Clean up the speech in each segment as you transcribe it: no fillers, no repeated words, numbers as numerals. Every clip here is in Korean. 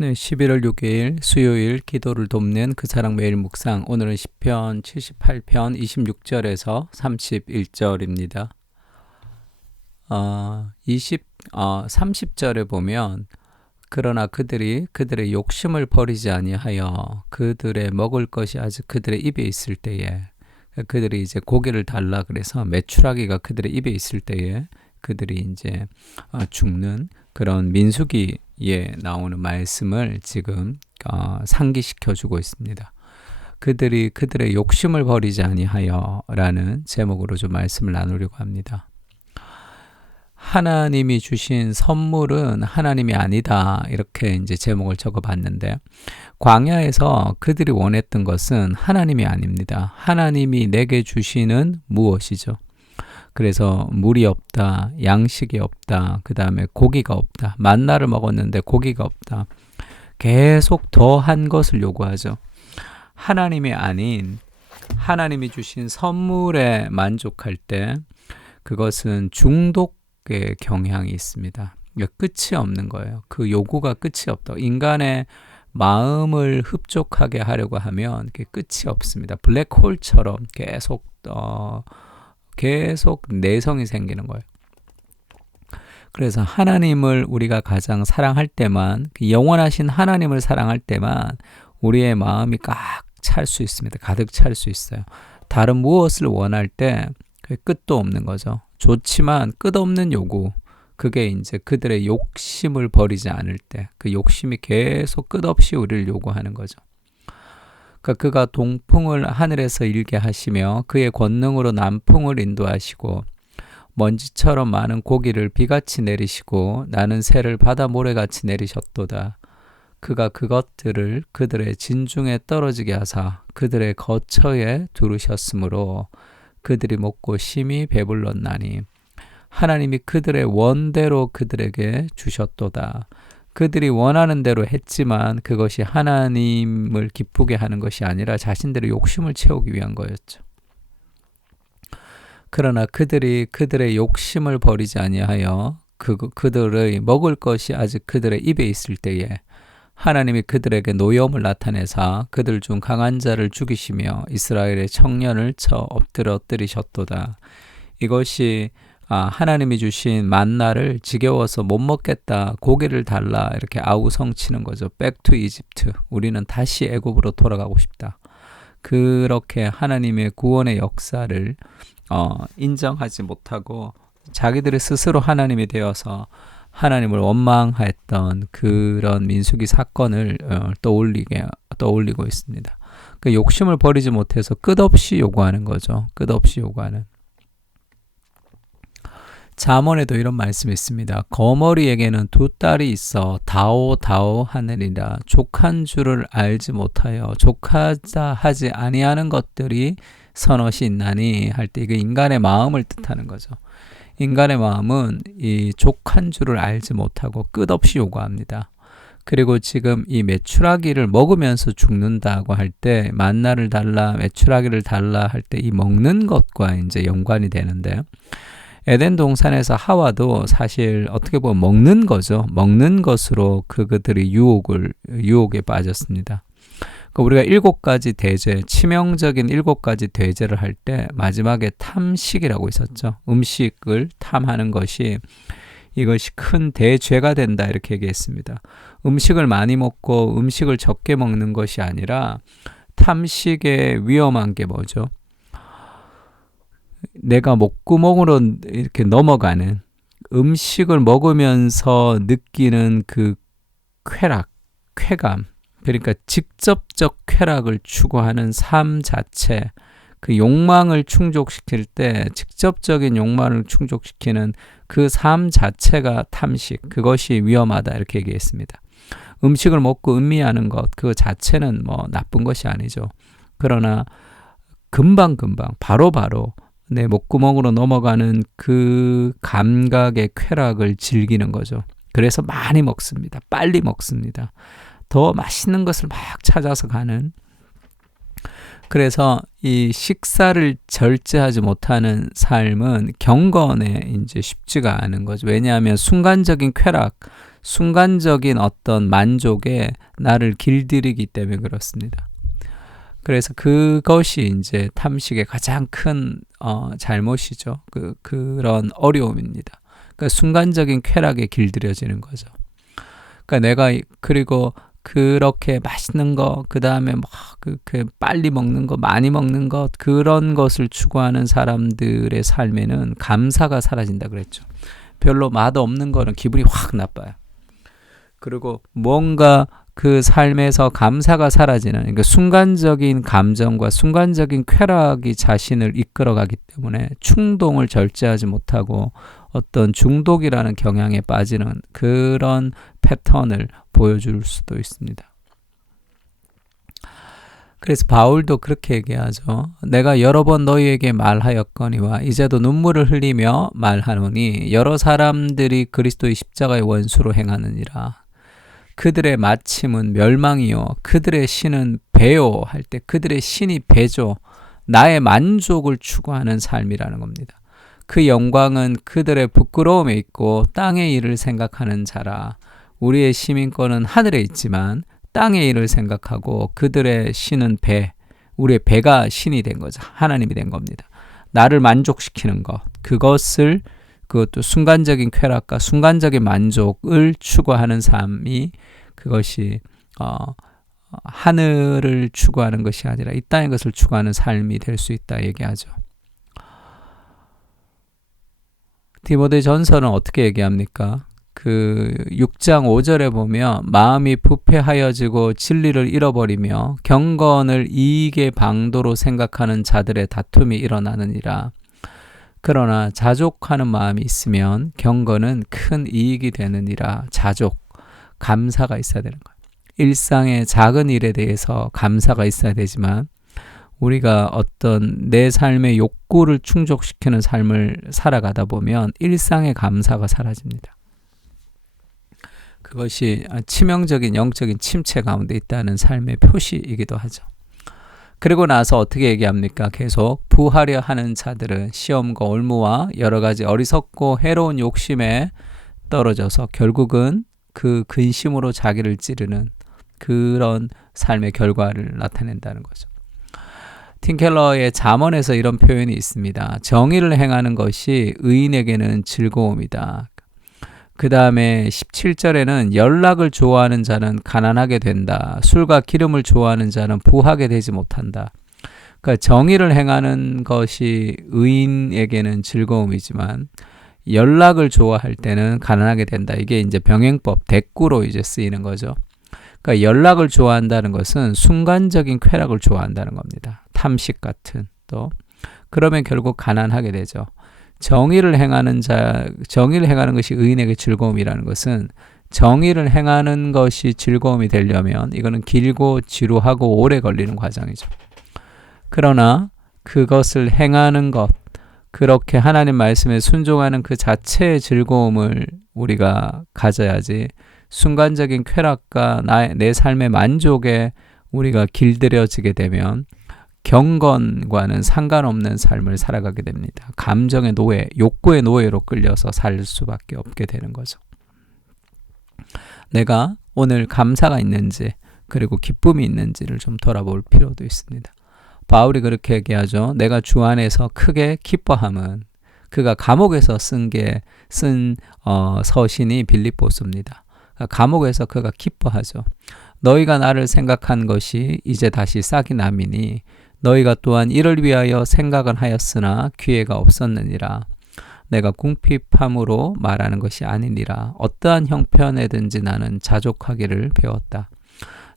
네, 11월 6일 수요일 기도를 돕는 그 사랑 매일 묵상. 오늘은 시편 78편 26절에서 31절입니다. 30절에 보면 그러나 그들이 그들의 욕심을 버리지 아니하여 그들의 먹을 것이 아직 그들의 입에 있을 때에, 그들이 이제 고기를 달라 그래서 메추라기가 그들의 입에 있을 때에 그들이 이제 죽는 그런 민수기에 나오는 말씀을 지금 상기시켜 주고 있습니다. 그들이 그들의 욕심을 버리지 아니하여 라는 제목으로 좀 말씀을 나누려고 합니다. 하나님이 주신 선물은 하나님이 아니다, 이렇게 이제 제목을 적어봤는데, 광야에서 그들이 원했던 것은 하나님이 아닙니다. 하나님이 내게 주시는 무엇이죠? 그래서 물이 없다, 양식이 없다, 그 다음에 고기가 없다, 만나를 먹었는데 고기가 없다, 계속 더한 것을 요구하죠. 하나님이 아닌 하나님이 주신 선물에 만족할 때 그것은 중독의 경향이 있습니다. 끝이 없는 거예요. 그 요구가 끝이 없다. 인간의 마음을 흡족하게 하려고 하면 그게 끝이 없습니다. 블랙홀처럼 계속 내성이 생기는 거예요. 그래서 하나님을 우리가 가장 사랑할 때만, 영원하신 하나님을 사랑할 때만 우리의 마음이 꽉 찰 수 있습니다. 가득 찰 수 있어요. 다른 무엇을 원할 때 끝도 없는 거죠. 좋지만 끝없는 요구, 그게 이제 그들의 욕심을 버리지 않을 때, 그 욕심이 계속 끝없이 우리를 요구하는 거죠. 그가 동풍을 하늘에서 일게 하시며 그의 권능으로 남풍을 인도하시고 먼지처럼 많은 고기를 비같이 내리시고 나는 새를 바다 모래같이 내리셨도다. 그가 그것들을 그들의 진중에 떨어지게 하사 그들의 거처에 두르셨으므로 그들이 먹고 심히 배불렀나니 하나님이 그들의 원대로 그들에게 주셨도다. 그들이 원하는 대로 했지만 그것이 하나님을 기쁘게 하는 것이 아니라 자신들의 욕심을 채우기 위한 거였죠. 그러나 그들이 그들의 욕심을 버리지 아니하여 그들의 먹을 것이 아직 그들의 입에 있을 때에 하나님이 그들에게 노여움을 나타내사 그들 중 강한 자를 죽이시며 이스라엘의 청년을 쳐 엎드러뜨리셨도다. 이것이 하나님이 주신 만나를 지겨워서 못 먹겠다, 고기를 달라, 이렇게 아우성치는 거죠. Back to Egypt. 우리는 다시 애굽으로 돌아가고 싶다. 그렇게 하나님의 구원의 역사를 인정하지 못하고 자기들이 스스로 하나님이 되어서 하나님을 원망했던 그런 민수기 사건을 떠올리고 있습니다. 그 욕심을 버리지 못해서 끝없이 요구하는 거죠. 끝없이 요구하는. 잠언에도 이런 말씀이 있습니다. 거머리에게는 두 딸이 있어 다오다오 하느니라. 족한 줄을 알지 못하여 족하자 하지 아니하는 것들이 서넛이 있나니 할 때 이게 인간의 마음을 뜻하는 거죠. 인간의 마음은 이 족한 줄을 알지 못하고 끝없이 요구합니다. 그리고 지금 이 메추라기를 먹으면서 죽는다고 할 때 만나를 달라, 메추라기를 달라 할 때 이 먹는 것과 이제 연관이 되는데, 에덴 동산에서 하와도 사실 어떻게 보면 먹는 거죠. 먹는 것으로 그들이 유혹에 빠졌습니다. 우리가 7가지 대죄, 치명적인 7가지 대죄를 할 때 마지막에 탐식이라고 있었죠. 음식을 탐하는 것이 이것이 큰 대죄가 된다, 이렇게 얘기했습니다. 음식을 많이 먹고 음식을 적게 먹는 것이 아니라 탐식의 위험한 게 뭐죠? 내가 목구멍으로 이렇게 넘어가는, 음식을 먹으면서 느끼는 그 쾌감, 그러니까 직접적 쾌락을 추구하는 삶 자체, 그 욕망을 충족시킬 때 직접적인 욕망을 충족시키는 그 삶 자체가 탐식, 그것이 위험하다, 이렇게 얘기했습니다. 음식을 먹고 음미하는 것, 그 자체는 뭐 나쁜 것이 아니죠. 그러나 금방금방 바로바로 내 목구멍으로 넘어가는 그 감각의 쾌락을 즐기는 거죠. 그래서 많이 먹습니다. 빨리 먹습니다. 더 맛있는 것을 막 찾아서 가는. 그래서 이 식사를 절제하지 못하는 삶은 경건에 이제 쉽지가 않은 거죠. 왜냐하면 순간적인 쾌락, 순간적인 어떤 만족에 나를 길들이기 때문에 그렇습니다. 그래서 그것이 이제 탐식의 가장 큰 잘못이죠. 그런 어려움입니다. 그러니까 순간적인 쾌락에 길들여지는 거죠. 그러니까 내가 그리고 그렇게 맛있는 거, 그 다음에 막 그 빨리 먹는 거, 많이 먹는 것, 그런 것을 추구하는 사람들의 삶에는 감사가 사라진다 그랬죠. 별로 맛없는 거는 기분이 확 나빠요. 그리고 뭔가 그 삶에서 감사가 사라지는, 그러니까 순간적인 감정과 순간적인 쾌락이 자신을 이끌어가기 때문에 충동을 절제하지 못하고 어떤 중독이라는 경향에 빠지는 그런 패턴을 보여줄 수도 있습니다. 그래서 바울도 그렇게 얘기하죠. 내가 여러 번 너희에게 말하였거니와 이제도 눈물을 흘리며 말하노니 여러 사람들이 그리스도의 십자가의 원수로 행하느니라. 그들의 마침은 멸망이요 그들의 신은 배요 할 때 그들의 신이 배죠. 나의 만족을 추구하는 삶이라는 겁니다. 그 영광은 그들의 부끄러움에 있고 땅의 일을 생각하는 자라. 우리의 시민권은 하늘에 있지만 땅의 일을 생각하고 그들의 신은 배, 우리의 배가 신이 된 거죠. 하나님이 된 겁니다. 나를 만족시키는 것, 그것도 순간적인 쾌락과 순간적인 만족을 추구하는 삶이 그것이 하늘을 추구하는 것이 아니라 이 땅의 것을 추구하는 삶이 될 수 있다 얘기하죠. 디모데전서는 어떻게 얘기합니까? 그 6장 5절에 보면 마음이 부패하여지고 진리를 잃어버리며 경건을 이익의 방도로 생각하는 자들의 다툼이 일어나느니라. 그러나 자족하는 마음이 있으면 경건은 큰 이익이 되느니라. 자족, 감사가 있어야 되는 거예요. 일상의 작은 일에 대해서 감사가 있어야 되지만 우리가 어떤 내 삶의 욕구를 충족시키는 삶을 살아가다 보면 일상의 감사가 사라집니다. 그것이 치명적인 영적인 침체 가운데 있다는 삶의 표시이기도 하죠. 그리고 나서 어떻게 얘기합니까? 계속 부하려 하는 자들은 시험과 올무와 여러 가지 어리석고 해로운 욕심에 떨어져서 결국은 그 근심으로 자기를 찌르는 그런 삶의 결과를 나타낸다는 거죠. 팀켈러의 잠언에서 이런 표현이 있습니다. 정의를 행하는 것이 의인에게는 즐거움이다. 그 다음에 17절에는 연락을 좋아하는 자는 가난하게 된다. 술과 기름을 좋아하는 자는 부하게 되지 못한다. 그러니까 정의를 행하는 것이 의인에게는 즐거움이지만 연락을 좋아할 때는 가난하게 된다. 이게 이제 병행법, 대꾸로 이제 쓰이는 거죠. 그러니까 연락을 좋아한다는 것은 순간적인 쾌락을 좋아한다는 겁니다. 탐식 같은 또 그러면 결국 가난하게 되죠. 정의를 행하는 것이 의인에게 즐거움이라는 것은 정의를 행하는 것이 즐거움이 되려면 이거는 길고 지루하고 오래 걸리는 과정이죠. 그러나 그것을 행하는 것, 그렇게 하나님 말씀에 순종하는 그 자체의 즐거움을 우리가 가져야지 순간적인 쾌락과 내 삶의 만족에 우리가 길들여지게 되면 경건과는 상관없는 삶을 살아가게 됩니다. 감정의 노예, 욕구의 노예로 끌려서 살 수밖에 없게 되는 거죠. 내가 오늘 감사가 있는지 그리고 기쁨이 있는지를 좀 돌아볼 필요도 있습니다. 바울이 그렇게 얘기하죠. 내가 주 안에서 크게 기뻐함은 그가 감옥에서 쓴 서신이 빌립보서입니다. 감옥에서 그가 기뻐하죠. 너희가 나를 생각한 것이 이제 다시 싹이 남이니 너희가 또한 이를 위하여 생각은 하였으나 기회가 없었느니라. 내가 궁핍함으로 말하는 것이 아니니라. 어떠한 형편에든지 나는 자족하기를 배웠다.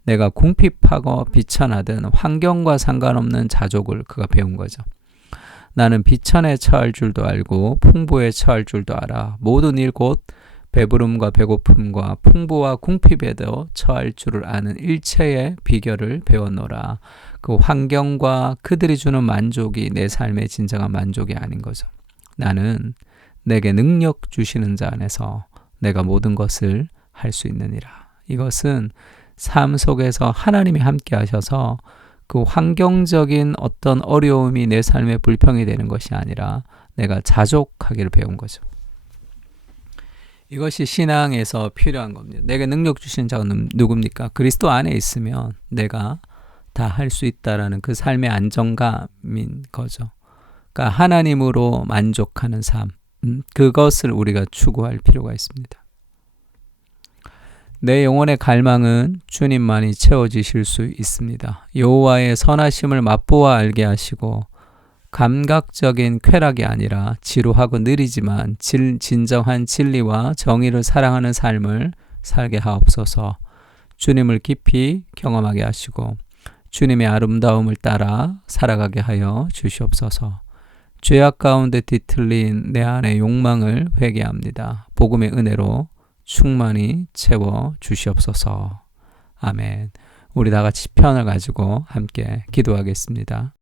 내가 궁핍하고 비천하든 환경과 상관없는 자족을 그가 배운 거죠. 나는 비천에 처할 줄도 알고 풍부에 처할 줄도 알아. 모든 일 곧 배부름과 배고픔과 풍부와 궁핍에도 처할 줄을 아는 일체의 비결을 배웠노라. 그 환경과 그들이 주는 만족이 내 삶의 진정한 만족이 아닌 거죠. 나는 내게 능력 주시는 자 안에서 내가 모든 것을 할 수 있느니라. 이것은 삶 속에서 하나님이 함께 하셔서 그 환경적인 어떤 어려움이 내 삶에 불평이 되는 것이 아니라 내가 자족하기를 배운 거죠. 이것이 신앙에서 필요한 겁니다. 내게 능력 주신 자가 누굽니까? 그리스도 안에 있으면 내가 다 할 수 있다라는 그 삶의 안정감인 거죠. 그러니까 하나님으로 만족하는 삶, 그것을 우리가 추구할 필요가 있습니다. 내 영혼의 갈망은 주님만이 채워지실 수 있습니다. 여호와의 선하심을 맛보아 알게 하시고 감각적인 쾌락이 아니라 지루하고 느리지만 진정한 진리와 정의를 사랑하는 삶을 살게 하옵소서. 주님을 깊이 경험하게 하시고 주님의 아름다움을 따라 살아가게 하여 주시옵소서. 죄악 가운데 뒤틀린 내 안의 욕망을 회개합니다. 복음의 은혜로 충만히 채워 주시옵소서. 아멘. 우리 다 같이 편을 가지고 함께 기도하겠습니다.